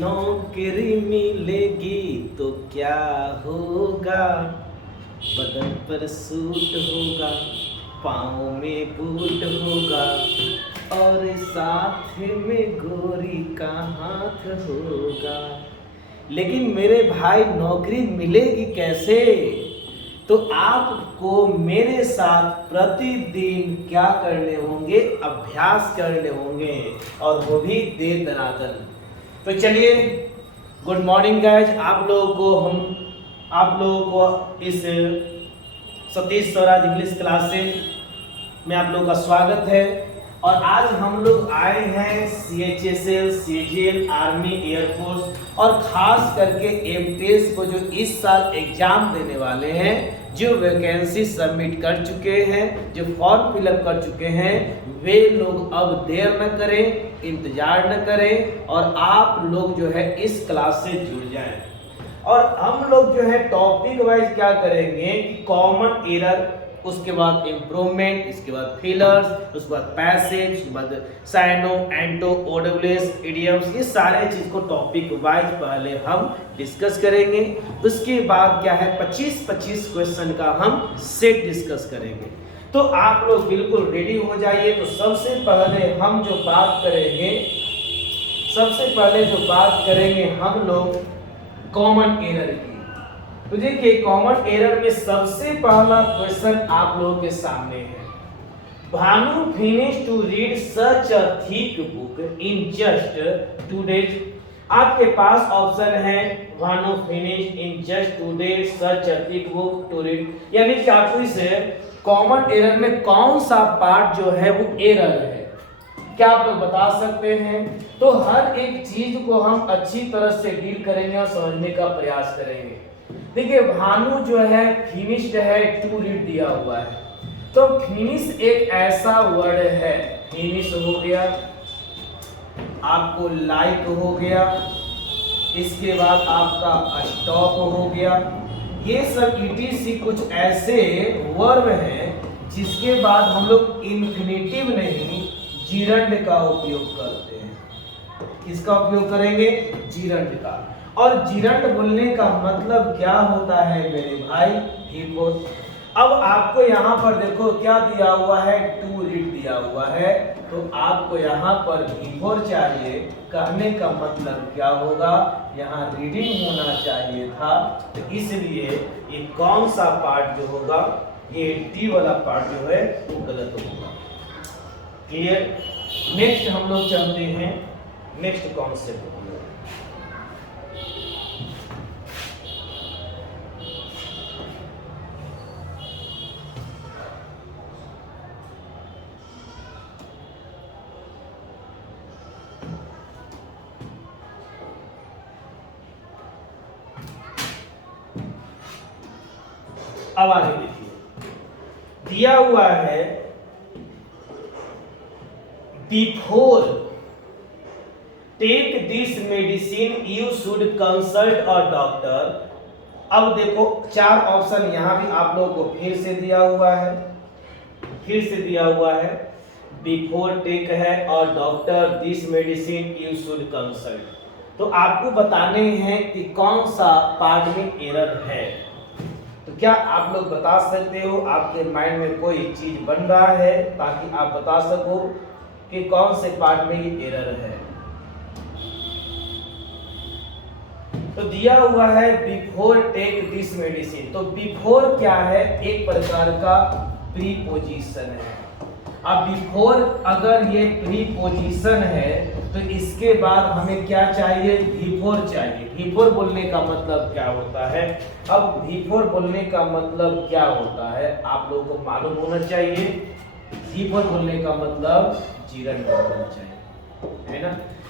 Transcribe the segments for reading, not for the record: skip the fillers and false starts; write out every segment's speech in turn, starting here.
नौकरी मिलेगी तो क्या होगा, बदन पर सूट होगा, पाँव में बूट होगा और साथ में गोरी का हाथ होगा। लेकिन मेरे भाई नौकरी मिलेगी कैसे? तो आपको मेरे साथ प्रतिदिन क्या करने होंगे? अभ्यास करने होंगे, और वो भी दे दनादन। तो चलिए, गुड मॉर्निंग गाइज। आप लोगों को इस सतीश स्वराज इंग्लिश क्लास में आप लोगों का स्वागत है। और आज हम लोग आए हैं CHSL, CGL, आर्मी, एयरफोर्स और खास करके एमटीएस को जो इस साल एग्जाम देने वाले हैं, जो वैकेंसी सबमिट कर चुके हैं, जो फॉर्म फिलअप कर चुके हैं, वे लोग अब देर न करें, इंतजार न करें और आप लोग जो है इस क्लास से जुड़ जाएं। और हम लोग जो है टॉपिक वाइज क्या करेंगे कि कॉमन एरर, उसके बाद इम्प्रूवमेंट, इसके बाद फिलर्स, उसके बाद पैसेज, उसके बाद साइनो, एंटो, ओडब्ल्यूएस, इडियम्स, ये सारे चीज को टॉपिक वाइज पहले हम डिस्कस करेंगे। उसके बाद क्या है 25-25 क्वेश्चन का हम सेट डिस्कस करेंगे। तो आप लोग बिल्कुल रेडी हो जाइए। तो सबसे पहले जो बात करेंगे हम लोग कॉमन एरर की। तो देखिए, कॉमन एरर में सबसे पहला क्वेश्चन आप लोगों के सामने है। Bhanu finish to read such a thick book in just 2 days. आपके पास ऑप्शन है Bhanu finish in just 2 days such a thick book to read, यानी कि आपको इस कॉमन एरर में कौन सा पार्ट जो है वो एरर है, क्या आप लोग बता सकते हैं? तो हर एक चीज को हम अच्छी तरह से डील करेंगे और समझने का प्रयास करेंगे। देखिए, भानु जो है फिनिश्ड है, टू रीड दिया हुआ है। तो फिनिश एक ऐसा वर्ड है, फिनिश हो गया, आपको लाइक हो गया, इसके बाद आपका स्टॉप हो गया। ये सब ETC कुछ ऐसे वर्ब हैं जिसके बाद हम लोग इन्फिनेटिव नहीं जीरंड का उपयोग करते हैं। किसका उपयोग करेंगे? जीरंड का। और जीरंड बोलने का मतलब क्या होता है मेरे भाई? बिफोर। अब आपको यहाँ पर देखो क्या दिया हुआ है, टू रीड दिया हुआ है, तो आपको यहाँ पर बिफोर चाहिए। कहने का मतलब क्या होगा? यहाँ रीडिंग होना चाहिए था, तो इसलिए ये कौन सा पार्ट जो होगा, ये डी वाला पार्ट जो है वो गलत होगा। क्लियर? नेक्स्ट हम लोग चलते हैं नेक्स्ट कॉन्सेप्ट। अब आगे देखिए, दिया हुआ है before take this medicine you should consult a doctor. अब देखो 4 ऑप्शन यहां भी आप लोगों को फिर से दिया हुआ है, बिफोर टेक है और doctor this medicine you should consult. तो आपको बताने हैं कि कौन सा पार्ट में एरर है। तो क्या आप लोग बता सकते हो? आपके माइंड में कोई चीज बन रहा है ताकि आप बता सको कि कौन से पार्ट में ये एरर है। तो दिया हुआ है बिफोर टेक दिस मेडिसिन। तो बिफोर क्या है? एक प्रकार का प्रीपोजिशन है। अब बिफोर अगर ये प्रीपोजिशन है तो इसके बाद हमें क्या चाहिए? बिफोर चाहिए। बिफोर बोलने का मतलब क्या होता है? अब बिफोर बोलने का मतलब क्या होता है आप लोगों को मालूम होना चाहिए। बिफोर बोलने का मतलब जीरन होना चाहिए, है ना?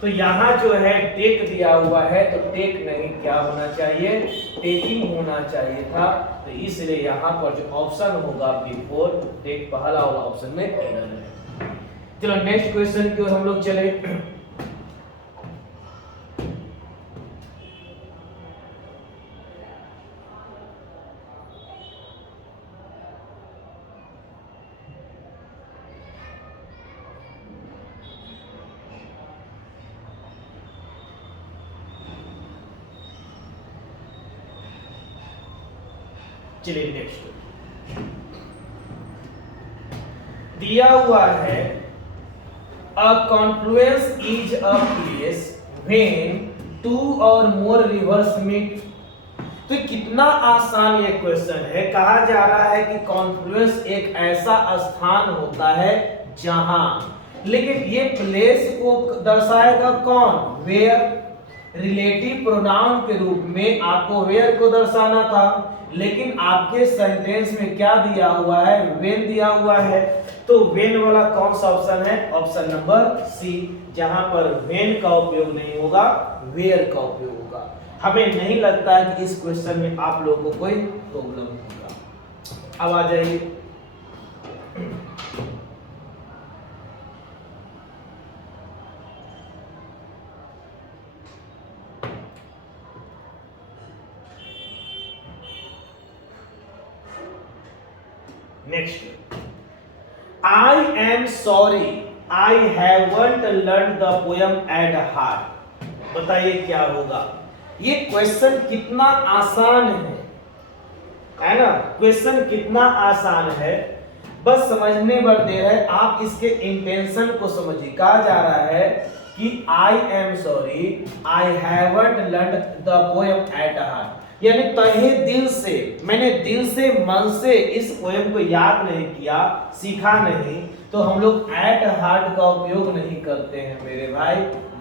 तो यहाँ जो है टेक दिया हुआ है, तो टेक नहीं, क्या होना चाहिए? टेकिंग होना चाहिए था। तो इसलिए यहाँ पर जो ऑप्शन होगा बिफोर टेक, पहला वाला ऑप्शन में एरर है। चलो नेक्स्ट क्वेश्चन की ओर हम लोग चले। चलिए नेक्स्ट दिया हुआ है a confluence is a place when two और मोर रिवर्स मीट। तो कितना आसान ये क्वेश्चन है। कहा जा रहा है कि कॉन्फ्लुएंस एक ऐसा स्थान होता है जहां, लेकिन ये प्लेस को दर्शाएगा कौन, वेयर। रिलेटिव प्रोनाउन के रूप में आपको वेयर को दर्शाना था, लेकिन आपके सेंटेंस में क्या दिया हुआ है, व्हेन दिया हुआ है। तो व्हेन वाला कौन सा ऑप्शन है, ऑप्शन नंबर सी, जहां पर व्हेन का उपयोग नहीं होगा, वेयर का उपयोग होगा। हमें नहीं लगता है कि इस क्वेश्चन में आप लोगों को कोई प्रॉब्लम होगा। अब आ जाइए next. I am sorry I haven't learn the poem at heart. बताइए क्या होगा। ये क्वेश्चन कितना आसान है ना, क्वेश्चन कितना आसान है, बस समझने पर देर है। आप इसके इंटेंशन को समझिए। कहा जा रहा है कि I am sorry I haven't learn the poem at heart, यानी तहे दिल से, मैंने दिल से मन से इस पोयम को याद नहीं किया, सीखा नहीं। तो हम लोग एट हार्ट का उपयोग नहीं करते हैं मेरे भाई,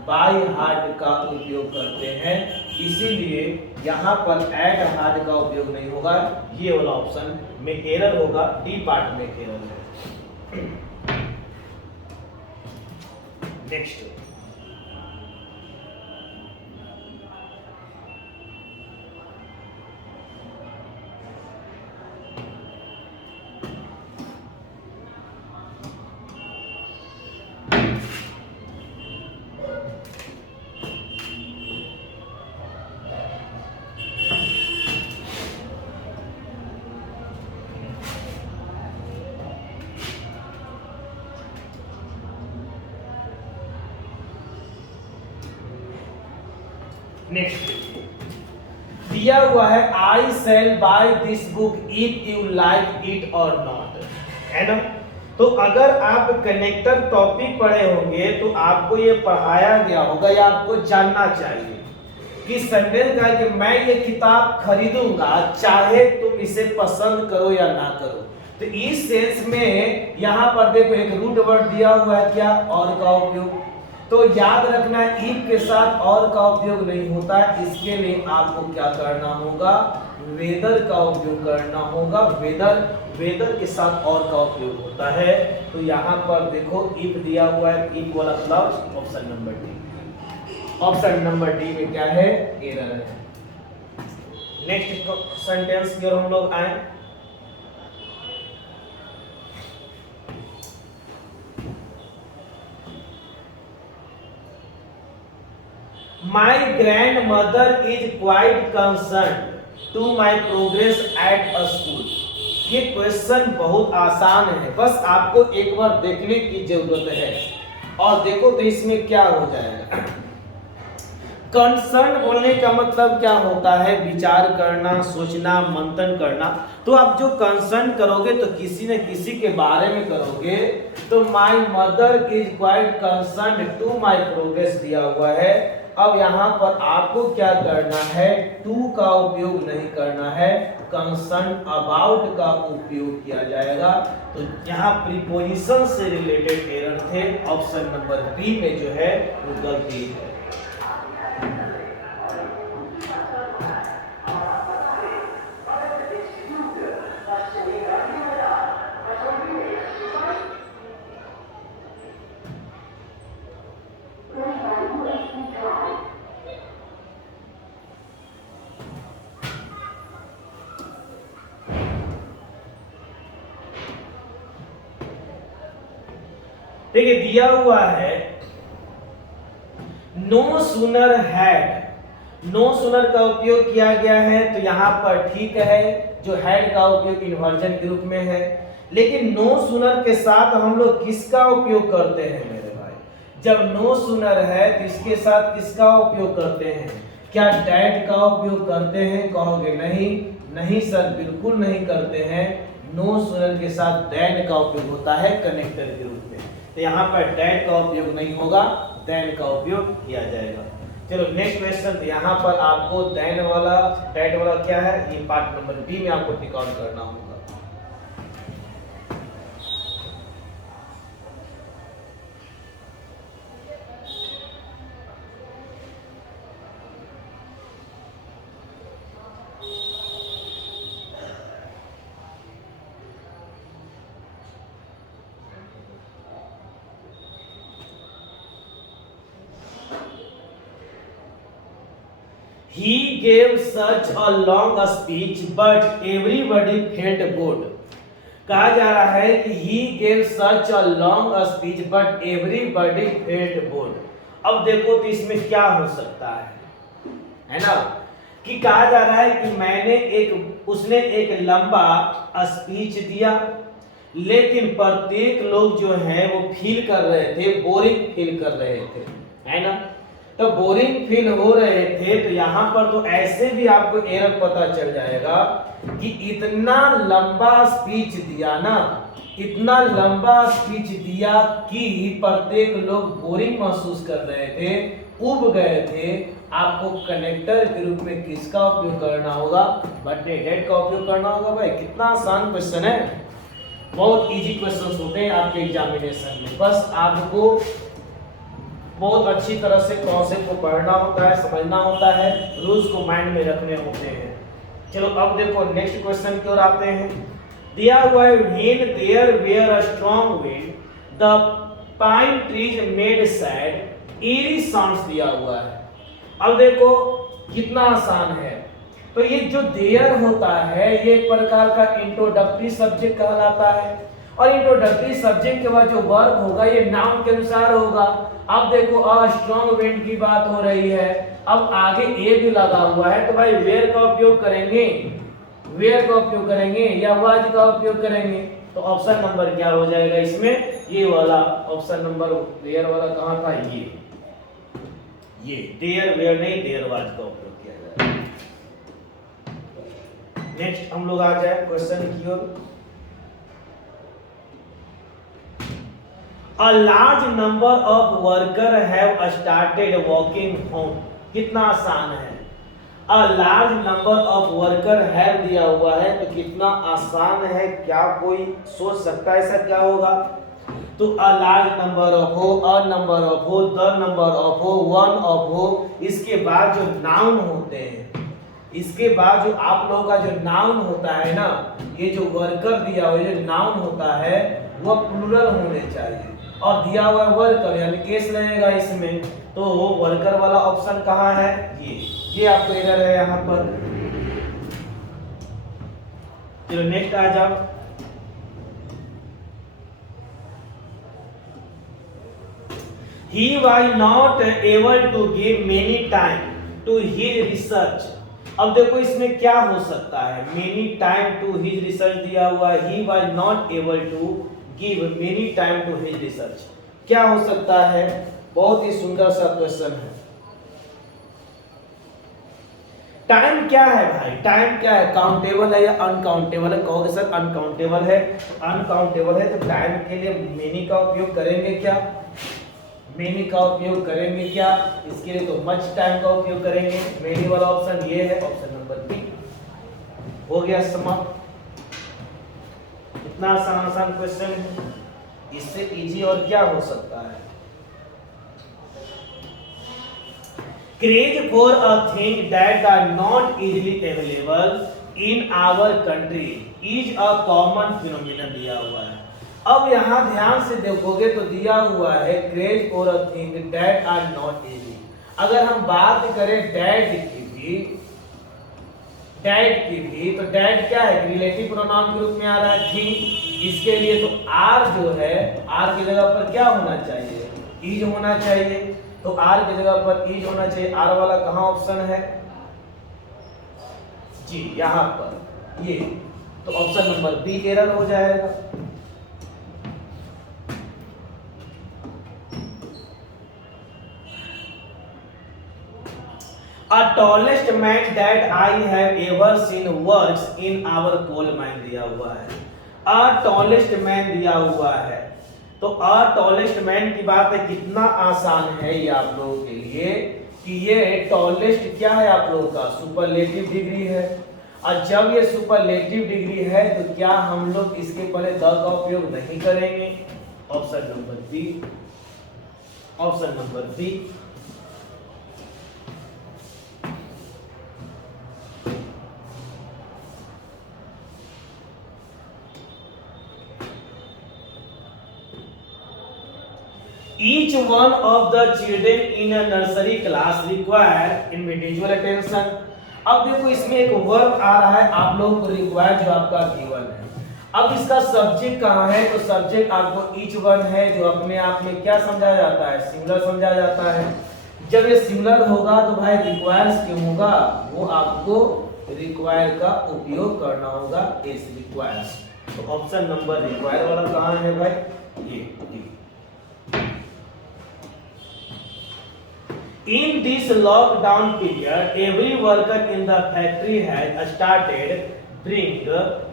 बाय हार्ट का उपयोग करते हैं। इसीलिए यहाँ पर एट हार्ट का उपयोग नहीं होगा। ये वाला ऑप्शन में एरर होगा, डी पार्ट में एरर है। नेक्स्ट दिया हुआ है I sell by this book if you like it और नॉट, है ना। तो अगर आप कनेक्टर टॉपिक पढ़े होंगे तो आपको ये पढ़ाया गया होगा या आपको जानना चाहिए कि सेंटेंस का है कि मैं ये किताब खरीदूंगा चाहे तुम इसे पसंद करो या ना करो। तो इस सेंस में यहाँ पर देखो एक रूट वर्ड दिया हुआ है, क्या, और का उपयोग। तो याद रखना इफ के साथ और का उपयोग नहीं होता है। इसके लिए आपको क्या करना होगा, वेदर का उपयोग करना होगा। वेदर के साथ और का उपयोग होता है। तो यहाँ पर देखो इफ दिया हुआ है, इफ वाला मतलब option number D. Option number D में क्या है, एरर है। नेक्स्ट सेंटेंस की ओर हम लोग आए। My grandmother is quite concerned to my progress at a school। ये क्वेश्चन बहुत आसान है, बस आपको एक बार देखने की जरूरत है। और देखो तो इसमें क्या हो जाएगा। कंसर्न बोलने का मतलब क्या होता है, विचार करना, सोचना, मंथन करना। तो आप जो कंसर्न करोगे तो किसी न किसी के बारे में करोगे। तो my mother is quite concern to my progress दिया हुआ है। अब यहाँ पर आपको क्या करना है, टू का उपयोग नहीं करना है, कंसर्न अबाउट का उपयोग किया जाएगा। तो यहाँ प्रीपोजिशन से रिलेटेड एरर थे। ऑप्शन नंबर बी में जो है वो गलती है। देखिए दिया हुआ है no sooner had, no sooner का उपयोग किया गया है। तो यहाँ पर ठीक है, जो हैड का उपयोग इन्वर्जन के रूप में है। लेकिन नो सूनर के साथ हम लोग किसका उपयोग करते हैं मेरे भाई, जब नो सूनर है तो इसके साथ किसका उपयोग करते हैं, क्या डैड का उपयोग करते हैं, कहोगे नहीं, नहीं सर, बिल्कुल नहीं करते हैं। नो सुनर के साथ दैन का उपयोग होता है कनेक्टर के रूप में, तो यहाँ पर डैट का उपयोग नहीं होगा, दैन का उपयोग किया जाएगा। चलो नेक्स्ट क्वेश्चन, यहाँ पर आपको दैन वाला डैट वाला क्या है, ये पार्ट नंबर बी में आपको टिक आउट करना होगा। He gave such a long speech, but everybody felt bored. कहा जा रहा है कि he gave such a long speech, but everybody felt bored. अब देखो तो इसमें क्या हो सकता है ना, कि कहा जा रहा है कि उसने एक लंबा स्पीच दिया, लेकिन प्रत्येक लोग जो है वो फील कर रहे थे, बोरिंग फील कर रहे थे, है ना। तो बोरिंग फील हो रहे थे, तो यहाँ पर तो ऐसे भी आपको एरर पता चल जाएगा कि इतना लंबा स्पीच दिया ना, इतना लंबा स्पीच दिया कि प्रत्येक लोग बोरिंग महसूस कर रहे थे, उब गए थे। आपको कनेक्टर के रूप में किसका उपयोग करना होगा, बट डेट का उपयोग करना होगा। भाई कितना आसान क्वेश्चन है, बहुत इजी क्वेश्चन होते हैं आपके एग्जामिनेशन में, बस आपको बहुत अच्छी तरह से कॉन्सेप्ट को पढ़ना होता है, समझना होता है, रूल्स को माइंड में रखने होते हैं। चलो अब देखो नेक्स्ट क्वेश्चन की ओर आते हैं। दिया हुआ है when there were a strong wind the pine trees made sad eerie sounds दिया हुआ है। अब देखो कितना आसान है। तो ये जो देयर होता है ये एक प्रकार का इंट्रोडक्टरी सब्जेक्ट कहलाता है, और इंट्रोडक्टरी सब्जेक्ट के बाद जो वर्ब होगा ये नाउन के अनुसार होगा। अब देखो अ स्ट्रांग विंड की बात हो रही है, अब आगे ए भी लगा हुआ है, तो भाई वेयर का उपयोग करेंगे, वेयर का उपयोग करेंगे या वाज का उपयोग करेंगे। तो ऑप्शन नंबर क्या हो जाएगा इसमें, ये वाला ऑप्शन नंबर वेयर वाला कहाँ था, ये देयर वेयर नहीं, देयर वाज का उपयोग किया जाएगा। नेक्स्ट हम लोग आ जाए क्वेश्चन की ओर। A large number of workers have started walking home. कितना आसान है, A large number of workers have दिया हुआ है, तो कितना आसान है, क्या कोई सोच सकता है ऐसा क्या होगा। तो a large number of हो, a number of हो, the number of हो, one of हो, इसके बाद जो नाउन होते हैं, इसके बाद जो आप लोगों का जो नाउन होता है ना, ये जो वर्कर दिया हुआ जो नाउन होता है वह प्लूरल होने चाहिए, और दिया हुआ वर्कर यानी केस रहेगा इसमें, तो वर्कर वाला ऑप्शन कहाँ है, ये आपको एरर है यहाँ पर। चलो नेक्स्ट आ जाओ। He was not able to give many time to his research. अब देखो इसमें क्या हो सकता है, many time to his research दिया हुआ है, he was not able to give many time to his research, क्या हो सकता है, बहुत ही सुंदर सा क्वेश्चन है। टाइम क्या है भाई, टाइम क्या है, काउंटेबल है या अनकाउंटेबल है, कहोगे सर अनकाउंटेबल है, अनकाउंटेबल है, तो टाइम के लिए मेनी का उपयोग करेंगे क्या, मेनी का उपयोग करेंगे क्या, इसके लिए तो मच टाइम का उपयोग करेंगे। मेनी वाला ऑप्शन ये है, ऑप्शन नंबर बी हो गया समाप्त। इतना आसान क्वेश्चन है, इससे इजी और क्या हो सकता है। Craze for a thing that are not easily available in our country is a common phenomena दिया हुआ है। अब यहां ध्यान से देखोगे तो दिया हुआ है craze for a thing that are not easy. अगर हम बात करें डैट की भी, तो डैट क्या है, रिलेटिव प्रोनाउन के रूप में आ रहा है थिंग, इसके लिए तो आर जो है, आर की जगह पर क्या होना चाहिए, इज होना चाहिए, तो आर की जगह पर इज होना चाहिए। आर वाला कहां ऑप्शन है जी, यहां पर ये, तो ऑप्शन नंबर बी एरर हो जाएगा। A A tallest man that I have ever seen works in our coal mine दिया हुआ है। A tallest man दिया हुआ है, तो a tallest man की बात है, कितना आसान है ये आप लोगों के लिए कि ये tallest क्या है आप लोगों का सुपरलेटिव डिग्री है। और जब ये सुपरलेटिव डिग्री है तो क्या हम लोग इसके पहले द का उपयोग नहीं करेंगे? Option number B, option number B. Each one of the children in a nursery class require individual attention। अब देखो इसमें एक वर्ब आ रहा है आप लोगों को रिक्वायर जो आपका गिवन है। अब इसका सब्जेक्ट कहाँ है? तो सब्जेक्ट आपको each one है जो अपने आप में क्या समझा जाता है? सिंगुलर समझा जाता है। जब ये सिंगुलर होगा तो भाई रिक्वायर्स क्यों होगा? वो आपको रिक्वायर का उपयोग करना होगा, इस रिक्वायर्स। तो ऑप्शन नंबर रिक्वायर वाला कहाँ है भाई? ये। In this lockdown period, every worker in the factory has started bring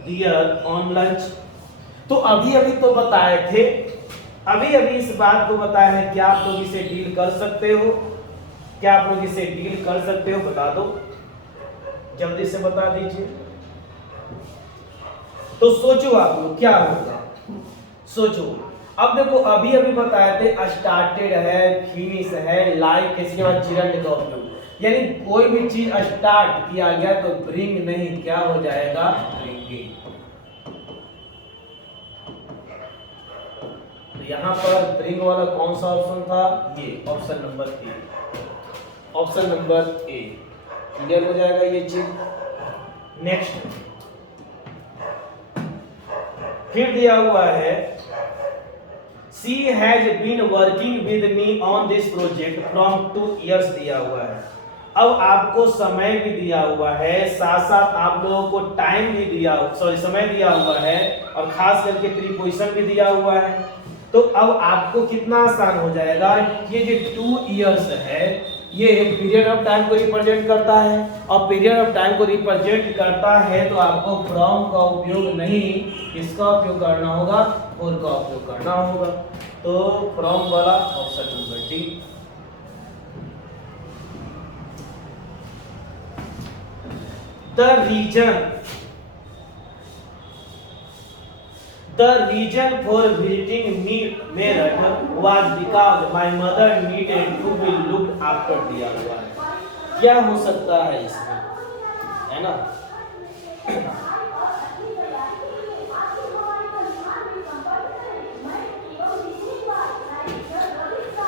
their own lunch। तो अभी तो बताए थे, अभी इस बात को बताया है, क्या आप लोग इसे डील कर सकते हो? क्या आप लोग इसे डील कर सकते हो? बता दो, जल्दी से बता दीजिए। तो सोचो आप लोग क्या होगा, सोचो। अब देखो अभी बताए थे स्टार्टेड है, फिनिश है, लाइक, इसके बाद चिरंड का उपयोग, यानी कोई भी चीज स्टार्ट किया गया तो ब्रिंग नहीं, क्या हो जाएगा? ब्रिंगिंग। तो यहाँ पर ब्रिंग वाला कौन सा ऑप्शन था? ये option number A, option number A. Clear हो जाएगा ये चीज। नेक्स्ट फिर दिया हुआ है She has been working with me on this project from 2 years दिया हुआ है। अब आपको समय भी दिया हुआ है, साथ साथ आप लोगों को टाइम भी दिया, समय दिया हुआ है, और खास करके प्रीपोजिशन भी दिया हुआ है। तो अब आपको कितना आसान हो जाएगा, ये जो 2 इयर्स है ये पीरियड ऑफ टाइम को रिप्रेजेंट करता है, और पीरियड ऑफ टाइम को रिप्रेजेंट करता है तो आपको फ्रॉम का उपयोग नहीं, इसका उपयोग करना होगा, और का उपयोग करना होगा। तो फ्रॉम वाला option number D. The reason for visiting me Meerut was because my mother needed to be looked after दिया हुआ है। क्या हो सकता है इसमें, है ना?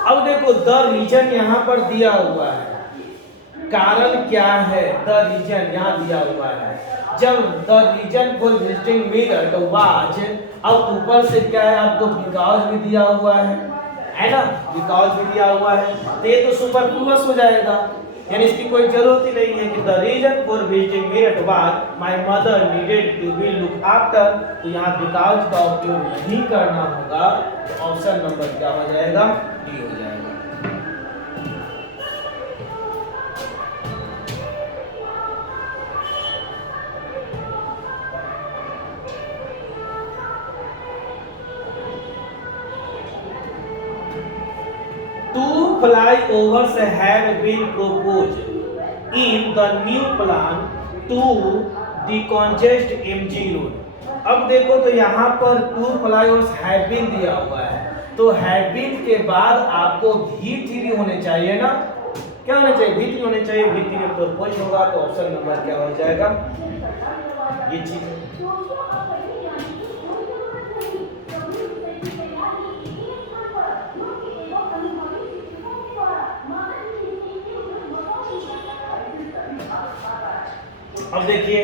अब देखो द रीजन यहाँ पर दिया हुआ है, कारण क्या है? द रीजन यहाँ दिया हुआ है। जब the reason for visiting Meerut was, अब ऊपर से क्या है आपको बिकॉज भी दिया हुआ है ना? बिकॉज भी दिया हुआ है, तो ये तो सुपरफ्लुअस हो जाएगा, यानी इसकी कोई जरूरत ही नहीं है कि the reason for visiting Meerut was my mother needed to be look after. तो यहाँ बिकॉज का उपयोग नहीं करना होगा, तो ऑप्शन नंबर क्या हो जाएगा? डी हो जाएगा। Two flyovers have been proposed in the new plan to decongest MG Road। अब देखो तो यहाँ पर 2 flyovers have been दिया हुआ है, तो have been के बाद आपको V3 होने चाहिए ना? क्या होना चाहिए? V3 होने चाहिए। V3 में प्रपोज होगा तो ऑप्शन नंबर क्या हो जाएगा? ये चीज। अब देखिए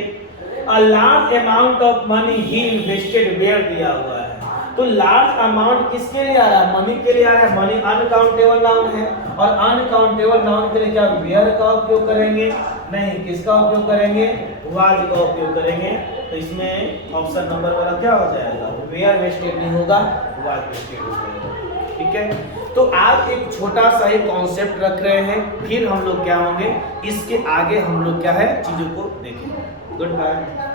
a large amount of money he invested where दिया हुआ है, तो लार्ज अमाउंट किसके लिए आ रहा है? मनी के लिए आ रहा है। मनी अनकाउंटेबल नाउन है, और अनकाउंटेबल नाउन के लिए क्या वेयर का उपयोग करेंगे? नहीं, किसका उपयोग करेंगे? वाज का उपयोग करेंगे। तो इसमें ऑप्शन नंबर वाला क्या हो जाएगा? वेयर वेस्टेड नहीं होगा, वाज वेस्टेड हो जाएगा। ठीक है, तो आज एक छोटा सा एक कॉन्सेप्ट रख रहे हैं, फिर हम लोग क्या होंगे इसके आगे हम लोग क्या है चीजों को देखेंगे। Good bye.